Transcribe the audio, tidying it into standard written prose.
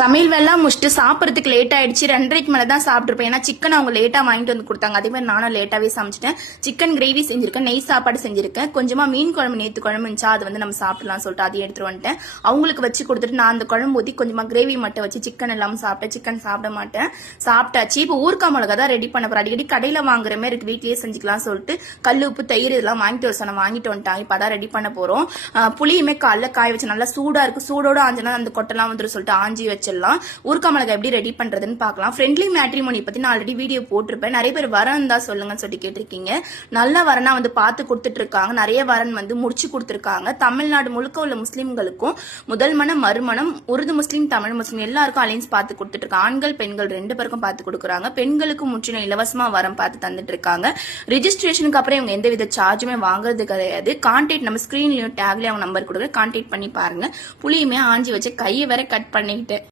சமையல் வேலை முடிச்சுட்டு சாப்பிட்றதுக்கு லேட் ஆயிடுச்சு. 2:30க்கு மேலே தான் சாப்பிட்ருப்பேன். ஏன்னா சிக்கன் அவங்க லேட்டாக வாங்கிட்டு வந்து கொடுத்தாங்க. அதே மாதிரி நானும் லேட்டாகவே சமைச்சிட்டேன். சிக்கன் கிரேவி செஞ்சிருக்கேன், நெய் சாப்பாடு செஞ்சிருக்கேன், கொஞ்சமா மீன் குழம்பு நேற்று குழம்பு இருந்துச்சா அது வந்து நம்ம சாப்பிடலாம் சொல்லிட்டு அதையும் எடுத்துட்டு வந்துட்டேன். அவங்களுக்கு வச்சு கொடுத்துட்டு நான் அந்த குழம்பு ஊற்றி கொஞ்சமா கிரேவி மட்டும் வச்சு சிக்கன் இல்லாமல் சாப்பிட்டேன். சிக்கன் சாப்பிட மாட்டேன், சாப்பிட்டாச்சு. இப்போ ஊர்க்கா மிளகா தான் ரெடி பண்ண போறேன். அடிக்கடி கடையில் வாங்குற மாதிரி இருக்கு, வீட்லயே செஞ்சுக்கலாம் சொல்லிட்டு கல் உப்பு தயிர் இதெல்லாம் வாங்கிட்டு வர சொன்ன வாங்கிட்டு வந்துட்டாங்க. இப்போ அதான் ரெடி பண்ண போறோம். புளியுமே காலைல காய வச்சு நல்லா சூடா இருக்கு, சூடோட ஆஞ்சினா அந்த கொட்டெல்லாம் வந்துடும் சொல்லிட்டு ஆஞ்சி வச்சிடலாம். ஊர்க்கா மிளகா எப்படி ரெடி பண்றதுன்னு பார்க்கலாம். ஃப்ரெண்ட்லி மேட்ரிமோனி பத்தி நான் ஆல்ரெடி வீடியோ போட்டிருப்பேன். நிறைய பேர் வரன் தான் சொல்லுங்கன்னு சொல்லி கேட்டிருக்கீங்க. நல்ல வரனா வந்து பார்த்து கொடுத்துட்டு இருக்காங்க. நிறைய வரன் வந்து முடிச்சு கொடுத்துருக்காங்க. தமிழ்நாடு முழுக்க உள்ள முஸ்லிம்களுக்கும் முதல் மனம் மறுமணம் உருது முஸ்லீம் தமிழ் முஸ்லீம் எல்லாருக்கும் அலைன்ஸ் பார்த்து கொடுத்துட்டு இருக்காங்க. ஆண்கள் பெண்கள் 2 பேருக்கும் பார்த்து கொடுக்குறாங்க. பெண்களுக்கு முற்றிலும் இலவசமா வரம் பார்த்து தந்துட்டு இருக்காங்க. ரிஜிஸ்ட்ரேஷனுக்கு அப்புறம் இவங்க எந்த வித சார்ஜுமே வாங்குறது கிடையாது. கான்டாக்ட் நம்ம ஸ்கிரீன்லயும் டேக்லயும் அவங்க நம்பர் கொடுக்குற கான்டாக்ட் பண்ணி பாருங்க. புளியுமே ஆஞ்சி வச்சு கையை வரை கட் பண்ணிக்கிட்டு